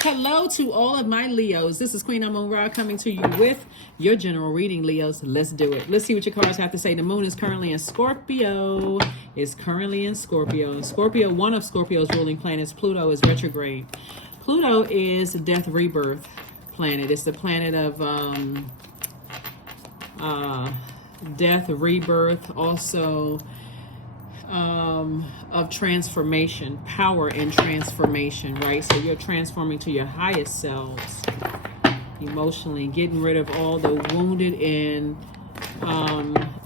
Hello to all of my Leos. This is Queen Amun Ra coming to you with your general reading, Leos. Let's do it. Let's see what your cards have to say. The moon is currently in Scorpio. Scorpio, one of Scorpio's ruling planets, Pluto, is retrograde. Pluto is a death rebirth planet. It's the planet of death, rebirth, also of transformation, power and transformation, right? So you're transforming to your highest selves emotionally, getting rid of all the wounded and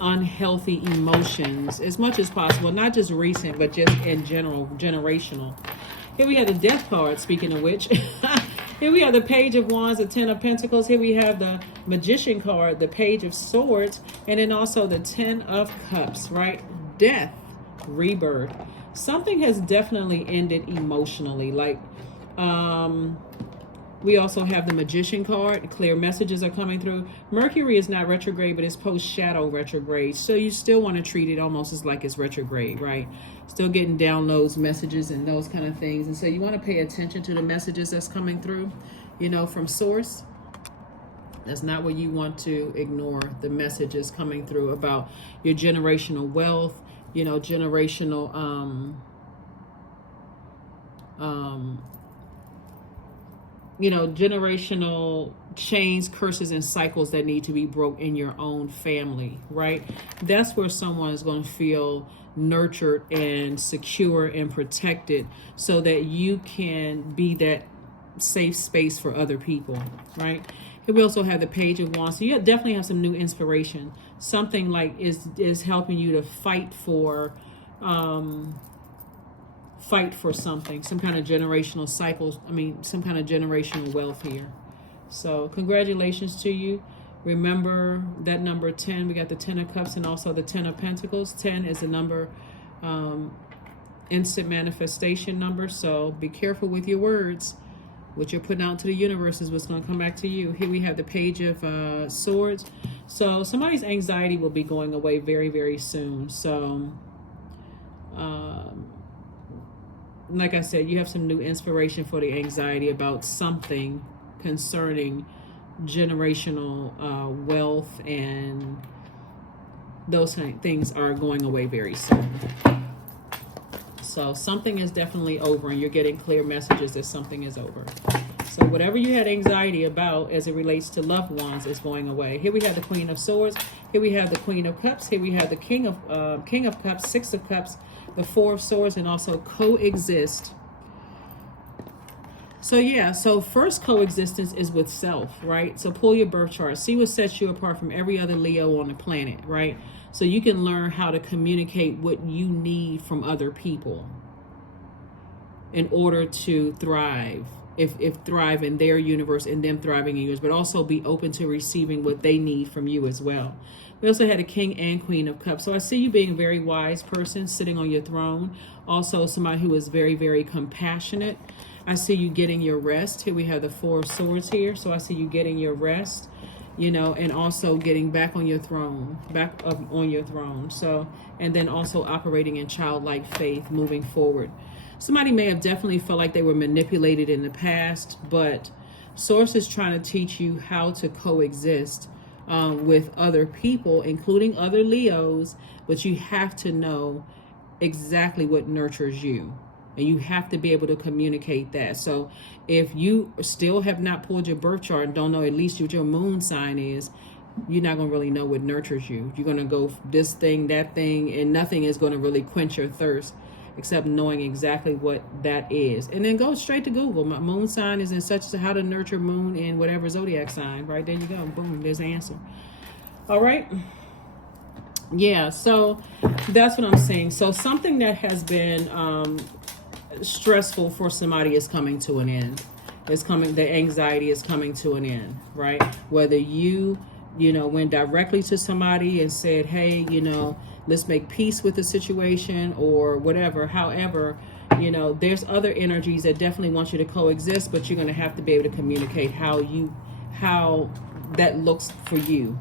unhealthy emotions as much as possible, not just recent, but just in general, generational. Here we have the death card, speaking of which. Here we have the Page of Wands, the Ten of Pentacles. Here we have the Magician card, the Page of Swords, and then also the Ten of Cups, right? Death, rebirth. Something has definitely ended emotionally. Like, we also have the Magician card. Clear messages are coming through. Mercury is not retrograde, but it's post-shadow retrograde. So you still want to treat it almost as like it's retrograde, right? Still getting downloads, messages, and those kind of things. And so you want to pay attention to the messages that's coming through, you know, from source. That's not what you want to ignore. The messages coming through about your generational wealth, you know, generational generational chains, curses, and cycles that need to be broke in your own family, right? That's where someone is going to feel nurtured and secure and protected so that you can be that safe space for other people, right? Here we also have the Page of Wands. So you definitely have some new inspiration. Something like is helping you to fight for something, some kind of generational cycles. Some kind of generational wealth here. So congratulations to you. Remember that number 10. We got the 10 of Cups and also the 10 of Pentacles. 10 is a number, instant manifestation number. So be careful with your words. What you're putting out to the universe is what's going to come back to you. Here we have the Page of Swords. So somebody's anxiety will be going away very, very soon. So, like I said, you have some new inspiration for the anxiety about something concerning generational wealth, and those kind of things are going away very soon. So something is definitely over, and you're getting clear messages that something is over. So whatever you had anxiety about as it relates to loved ones is going away. Here we have the Queen of Swords. Here we have the Queen of Cups. Here we have the King of Cups, Six of Cups, the Four of Swords, and also coexist. So yeah, so first coexistence is with self, right? So pull your birth chart. See what sets you apart from every other Leo on the planet, right? So you can learn how to communicate what you need from other people in order to thrive. If thrive in their universe and them thriving in yours, but also be open to receiving what they need from you as well. We also had a King and Queen of Cups. So I see you being a very wise person sitting on your throne. Also somebody who is very, very compassionate. I see you getting your rest. Here we have the Four of Swords here. So I see you getting your rest, you know, and also getting back on your throne, back up on your throne. So, and then also operating in childlike faith moving forward. Somebody may have definitely felt like they were manipulated in the past, but Source is trying to teach you how to coexist with other people, including other Leos, but you have to know exactly what nurtures you. And you have to be able to communicate that. So if you still have not pulled your birth chart and don't know at least what your moon sign is, you're not going to really know what nurtures you. You're going to go this thing, that thing, and nothing is going to really quench your thirst except knowing exactly what that is. And then go straight to Google. My moon sign is in such as how to nurture moon in whatever zodiac sign. Right, there you go. Boom, there's the answer. All right. Yeah, so that's what I'm saying. So something that has been stressful for somebody is coming to an end. The anxiety is coming to an end, right? Whether you went directly to somebody and said, hey, let's make peace with the situation or whatever. However, there's other energies that definitely want you to coexist, but you're going to have to be able to communicate how that looks for you.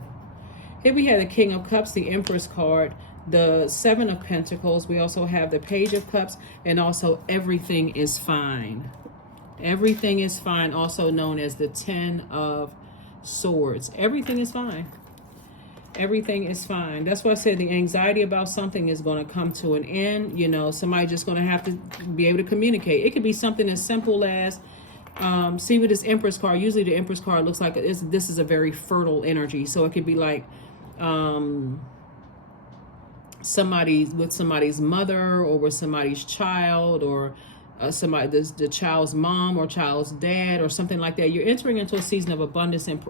Here we have the King of Cups, the Empress card, the Seven of Pentacles. We also have the Page of Cups, and also everything is fine. Everything is fine, also known as the 10 of Swords. Everything is fine. Everything is fine. That's why I said the anxiety about something is going to come to an end. You know, somebody just going to have to be able to communicate. It could be something as simple as, see with this Empress card, usually the Empress card looks like this is a very fertile energy. So it could be like somebody's mother, or with somebody's child, or the child's mom or child's dad, or something like that. You're entering into a season of abundance and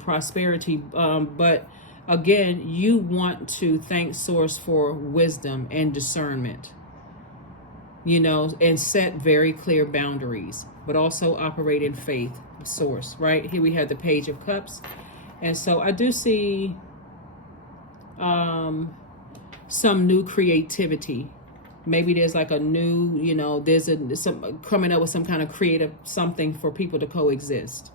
prosperity. But again, you want to thank Source for wisdom and discernment, you know, and set very clear boundaries, but also operate in faith, Source, right? Here we have the Page of Cups. And so I do see some new creativity. Maybe there's like a new, you know, there's some coming up with some kind of creative something for people to coexist.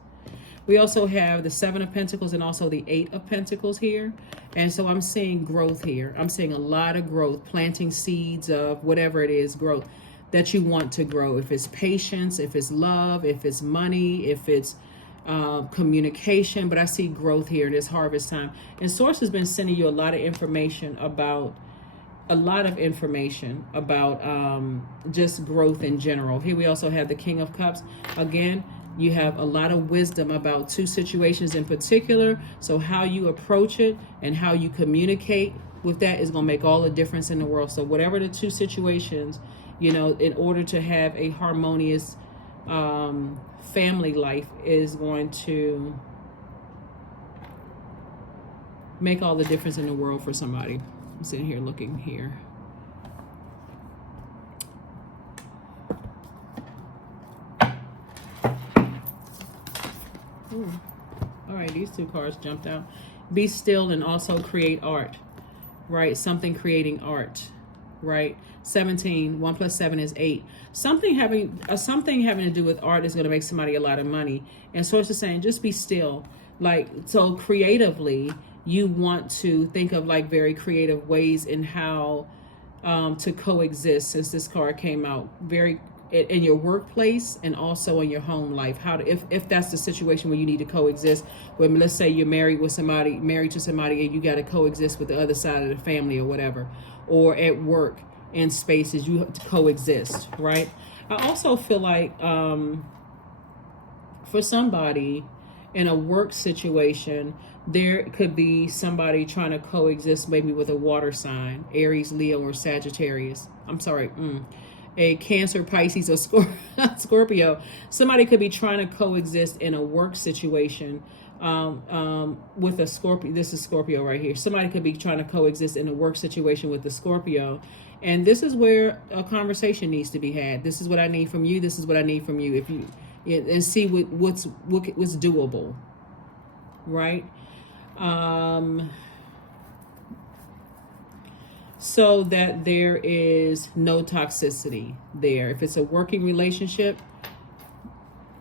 We also have the 7 of Pentacles and also the 8 of Pentacles here. And so I'm seeing growth here. I'm seeing a lot of growth, planting seeds of whatever it is, growth that you want to grow. If it's patience, if it's love, if it's money, if it's communication. But I see growth here in this harvest time. And Source has been sending you a lot of information about just growth in general. Here we also have the King of Cups. Again, you have a lot of wisdom about 2 situations in particular. So how you approach it and how you communicate with that is going to make all the difference in the world. So whatever the 2 situations, you know, in order to have a harmonious family life, is going to make all the difference in the world for somebody. I'm sitting here looking here. Ooh. All right, these 2 cards jumped out. Be still and also create art, right? Something creating art, right? 17, 1 plus 7 is 8. Something having to do with art is going to make somebody a lot of money. And Source is saying, just be still. Like, so creatively, you want to think of like very creative ways in how to coexist, since this card came out, very in your workplace and also in your home life. How to, if that's the situation where you need to coexist, when let's say you're married to somebody and you got to coexist with the other side of the family or whatever, or at work in spaces you have to coexist, right? I also feel like for somebody in a work situation, there could be somebody trying to coexist maybe with a water sign, Aries, Leo, or Sagittarius. I'm sorry, a Cancer, Pisces, or Scorpio. Somebody could be trying to coexist in a work situation with a Scorpio. This is Scorpio right here. Somebody could be trying to coexist in a work situation with the Scorpio. And this is where a conversation needs to be had. This is what I need from you. This is what I need from you. If you and see what's doable, right? So that there is no toxicity there. If it's a working relationship,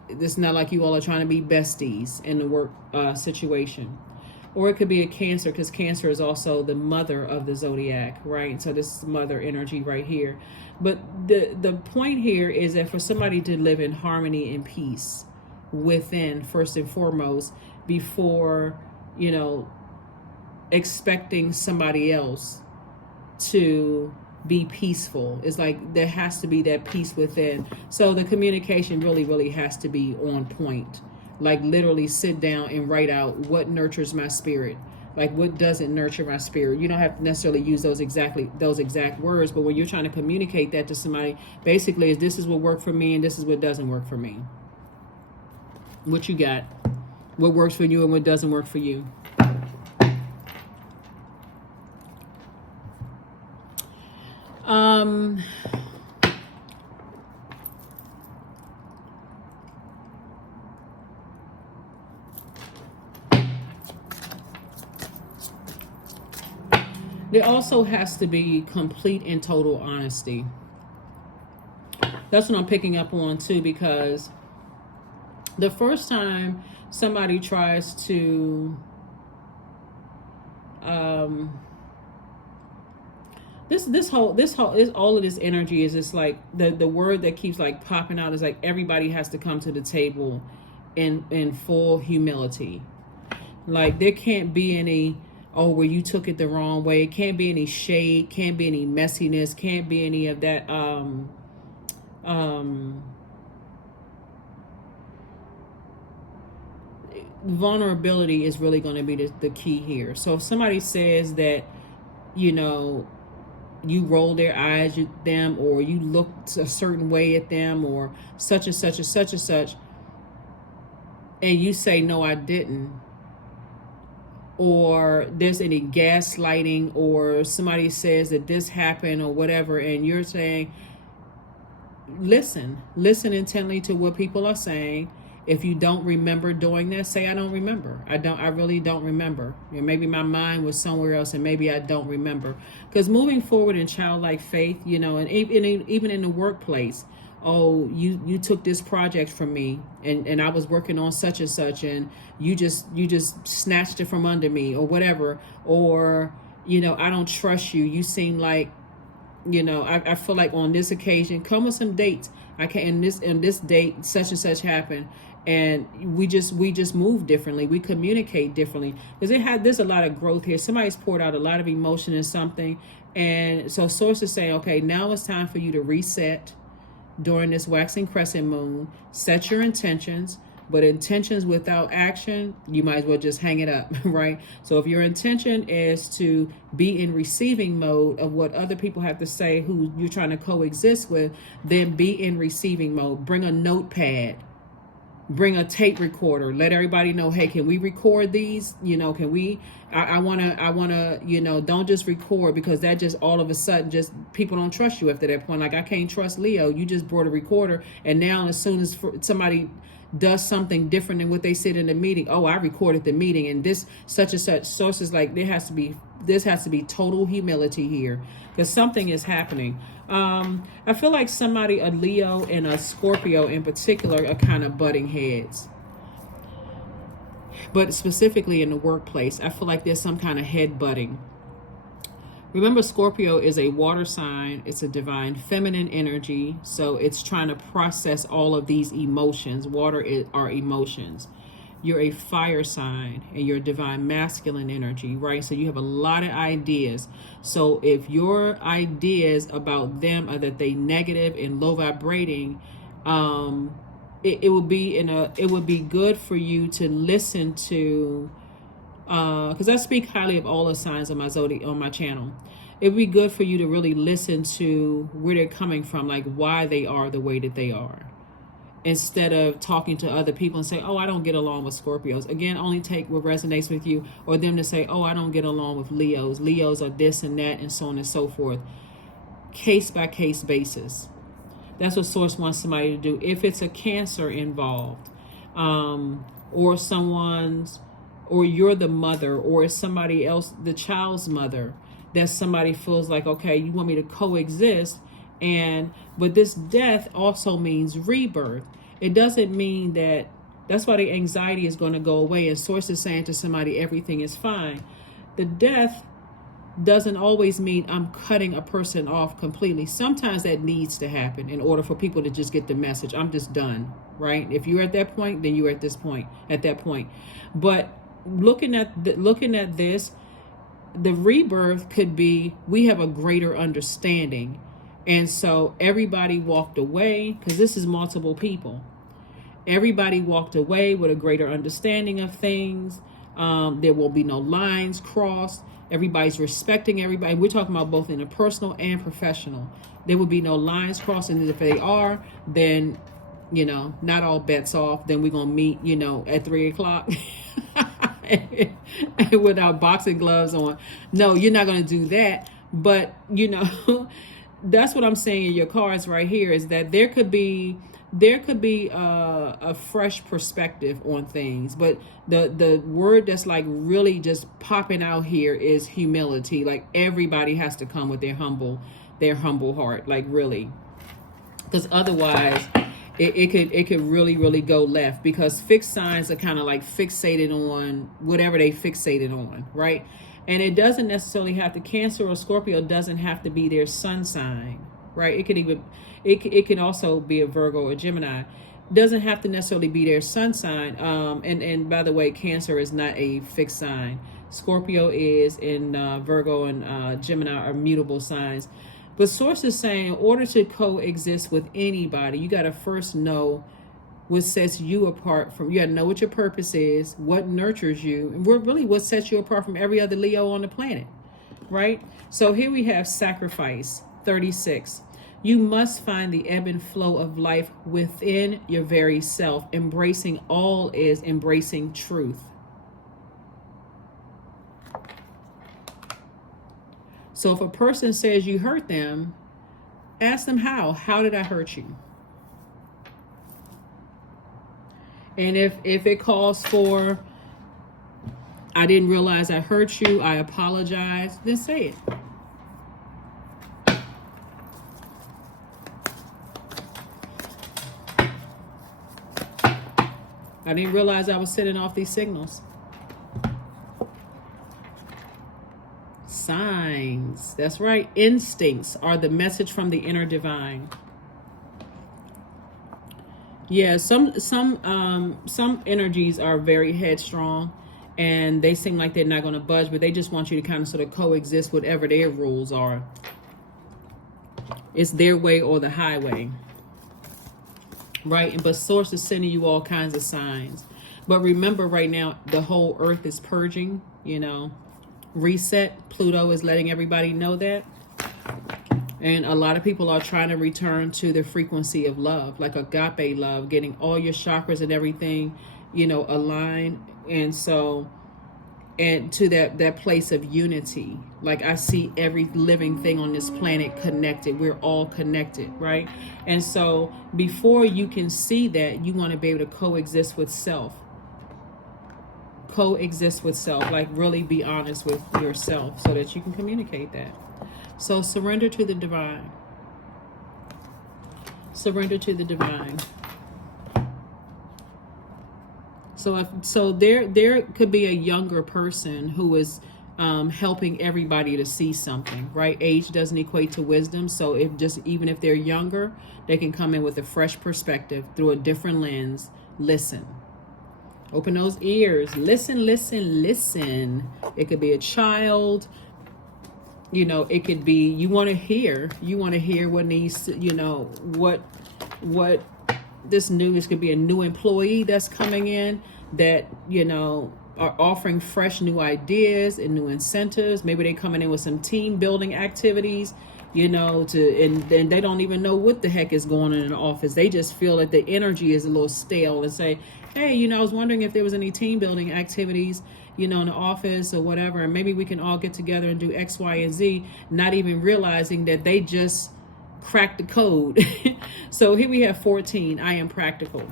it's not like you all are trying to be besties in the work situation. Or it could be a Cancer, because Cancer is also the mother of the Zodiac, right? So this is mother energy right here. But the point here is that for somebody to live in harmony and peace within, first and foremost, before, you know, expecting somebody else to be peaceful. It's like there has to be that peace within. So the communication really has to be on point. Like literally sit down and write out what nurtures my spirit. Like what doesn't nurture my spirit. You don't have to necessarily use those exact words, but when you're trying to communicate that to somebody, basically is this is what worked for me and this is what doesn't work for me. What you got? What works for you and what doesn't work for you? There also has to be complete and total honesty. That's what I'm picking up on too, because the first time somebody tries to all of this energy is just like the word that keeps like popping out is like everybody has to come to the table in full humility. Like there can't be any, oh, where you took it the wrong way. It can't be any shade, can't be any messiness, can't be any of that vulnerability is really going to be the key here. So if somebody says that, you know, you roll their eyes at them, or you looked a certain way at them, or such and such and such and such, and you say, no, I didn't, or there's any gaslighting, or somebody says that this happened or whatever, and you're saying, listen intently to what people are saying. If you don't remember doing that, say, I don't remember. I really don't remember. And maybe my mind was somewhere else, and maybe I don't remember. Because moving forward in childlike faith, you know, and even in the workplace, oh, you took this project from me, and I was working on such and such, and you just snatched it from under me, or whatever. Or, you know, I don't trust you. You seem like, you know, I feel like on this occasion, come with some dates. I can't, in this date, such and such happened. And we just move differently. We communicate differently, because there's a lot of growth here. Somebody's poured out a lot of emotion in something. And so source is saying, okay, now it's time for you to reset during this waxing crescent moon. Set your intentions, but intentions without action, you might as well just hang it up, right? So if your intention is to be in receiving mode of what other people have to say, who you're trying to coexist with, then be in receiving mode. Bring a notepad. Bring a tape recorder. Let everybody know, hey, can we record these? You know, can we, I wanna, you know, don't just record, because that just all of a sudden just people don't trust you after that point. Like, I can't trust Leo. You just brought a recorder, and now as soon as somebody does something different than what they said in the meeting, oh, I recorded the meeting, and this such and such. Sources like this has to be total humility here, because something is happening. I feel like somebody, a Leo and a Scorpio in particular, are kind of butting heads. But specifically in the workplace, I feel like there's some kind of head butting. Remember, Scorpio is a water sign. It's a divine feminine energy. So it's trying to process all of these emotions. Water are emotions. You're a fire sign, and you're divine masculine energy, right? So you have a lot of ideas. So if your ideas about them are that they negative and low vibrating, it would be good for you to listen to, because I speak highly of all the signs on my Zodiac on my channel. It would be good for you to really listen to where they're coming from, like why they are the way that they are, instead of talking to other people and say, oh, I don't get along with Scorpios. Again, only take what resonates with you, or them to say, oh, I don't get along with Leos. Leos are this and that, and so on and so forth. Case by case basis. That's what Source wants somebody to do. If it's a Cancer involved, or you're the mother, or it's somebody else, the child's mother, that somebody feels like, okay, you want me to coexist, but this death also means rebirth. It doesn't mean that's why the anxiety is going to go away. And Source is saying to somebody, everything is fine. The death doesn't always mean I'm cutting a person off completely. Sometimes that needs to happen in order for people to just get the message. I'm just done, right? If you're at that point, then you're at that point. But looking at this, the rebirth could be, we have a greater understanding. And so everybody walked away, because this is multiple people. Everybody walked away with a greater understanding of things. There will be no lines crossed. Everybody's respecting everybody. We're talking about both in the personal and professional. There will be no lines crossed. And if they are, then, you know, not all bets off. Then we're going to meet, you know, at 3:00 with our boxing gloves on. No, you're not going to do that. But, you know, that's what I'm saying in your cards right here, is that there could be a fresh perspective on things, but the word that's like really just popping out here is humility. Like, everybody has to come with their humble heart, like, really, because otherwise it could really go left, because fixed signs are kind of like fixated on whatever they fixated on, right? And it doesn't necessarily have to, Cancer or Scorpio doesn't have to be their sun sign, right? It could even, it can also be a Virgo or Gemini. Doesn't have to necessarily be their sun sign. And by the way, Cancer is not a fixed sign. Scorpio is, and Virgo and Gemini are mutable signs. But source is saying, in order to coexist with anybody, you got to first know what sets you apart from, you got to know what your purpose is, what nurtures you, and what sets you apart from every other Leo on the planet, right? So here we have sacrifice, 36. You must find the ebb and flow of life within your very self. Embracing all is embracing truth. So if a person says you hurt them, ask them how. How did I hurt you? And if it calls for, I didn't realize I hurt you, I apologize, then say it. I didn't realize I was setting off these signals. Signs. That's right. Instincts are the message from the inner divine. Yeah, some energies are very headstrong, and they seem like they're not going to budge, but they just want you to kind of sort of coexist whatever their rules are. It's their way or the highway, right? But source is sending you all kinds of signs. But remember, right now the whole earth is purging, reset. Pluto is letting everybody know that. And a lot of people are trying to return to the frequency of love, like agape love, getting all your chakras and everything, aligned. And so, and to that place of unity. Like I see every living thing on this planet connected. We're all connected, right? And so before you can see that, you want to be able to coexist with self. Coexist with self, like really be honest with yourself so that you can communicate that. So surrender to the divine. Surrender to the divine. So there could be a younger person who is helping everybody to see something, right? Age doesn't equate to wisdom. So even if they're younger, they can come in with a fresh perspective through a different lens. Listen. Open those ears. Listen, listen, listen. It could be a child. It could be, you want to hear what needs, what this news could be a new employee that's coming in that, are offering fresh new ideas and new incentives. Maybe they're coming in with some team building activities, and they don't even know what the heck is going on in the office. They just feel that the energy is a little stale and say, hey, I was wondering if there was any team building activities, in the office or whatever, and maybe we can all get together and do X, Y, and Z, not even realizing that they just cracked the code. So here we have 14. I am practical.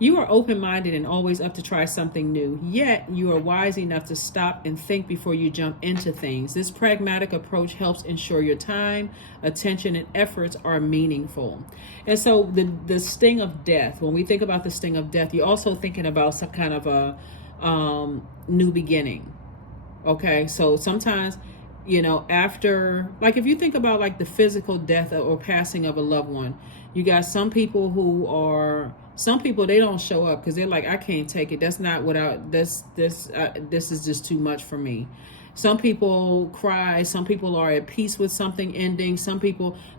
You are open-minded and always up to try something new, yet you are wise enough to stop and think before you jump into things. This pragmatic approach helps ensure your time, attention, and efforts are meaningful. And so the sting of death, when we think about the sting of death, you're also thinking about some kind of a new beginning. Okay, so sometimes, after, like if you think about like the physical death or passing of a loved one, you got some people they don't show up because they're like, I can't take it. That's not what this is just too much for me. Some people cry. Some people are at peace with something ending.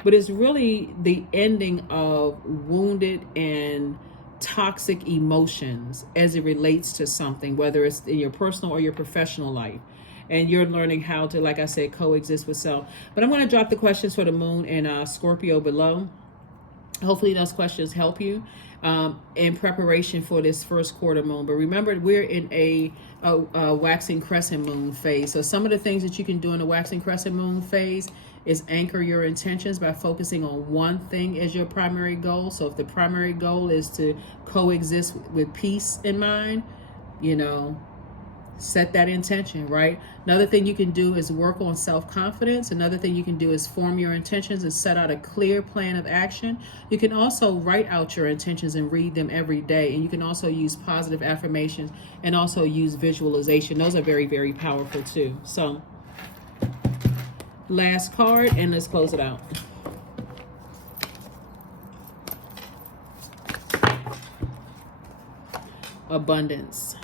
But it's really the ending of wounded and toxic emotions as it relates to something, whether it's in your personal or your professional life. And you're learning how to, like I said, coexist with self. But I'm going to drop the questions for the moon and Scorpio below. Hopefully those questions help you in preparation for this first quarter moon. But remember, we're in a waxing crescent moon phase. So some of the things that you can do in the waxing crescent moon phase is anchor your intentions by focusing on one thing as your primary goal. So if the primary goal is to coexist with peace in mind, Set that intention, right? Another thing you can do is work on self-confidence. Another thing you can do is form your intentions and set out a clear plan of action. You can also write out your intentions and read them every day. And you can also use positive affirmations and also use visualization. Those are very, very powerful too. So, last card, and let's close it out. Abundance.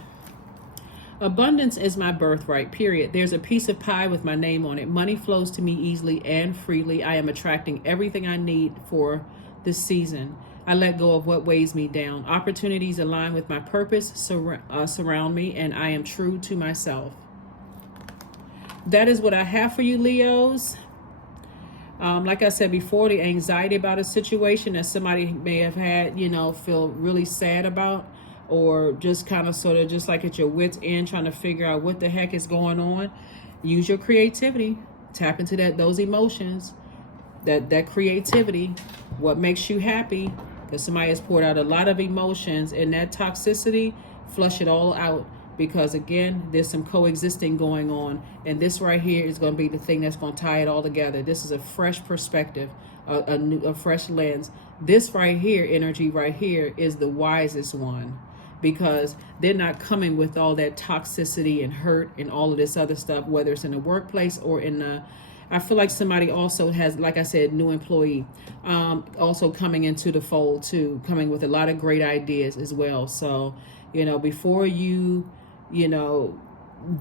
Abundance is my birthright, period. There's a piece of pie with my name on it. Money flows to me easily and freely. I am attracting everything I need for this season. I let go of what weighs me down. Opportunities align with my purpose, surround me, and I am true to myself. That is what I have for you, Leos. Like I said before, the anxiety about a situation that somebody may have had, feel really sad about, or just kind of sort of just like at your wit's end trying to figure out what the heck is going on. Use your creativity. Tap into those emotions, that creativity, what makes you happy, because somebody has poured out a lot of emotions, and that toxicity, flush it all out, because again, there's some coexisting going on, and this right here is going to be the thing that's going to tie it all together. This is a fresh perspective, a fresh lens. This right here, energy right here, is the wisest one, because they're not coming with all that toxicity and hurt and all of this other stuff, whether it's in the workplace or in the, I feel like somebody also has, like I said, new employee, also coming into the fold too, coming with a lot of great ideas as well. So, before you,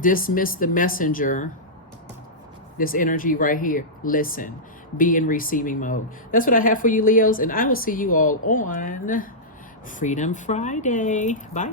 dismiss the messenger, this energy right here, listen, be in receiving mode. That's what I have for you, Leos, and I will see you all on Freedom Friday. Bye.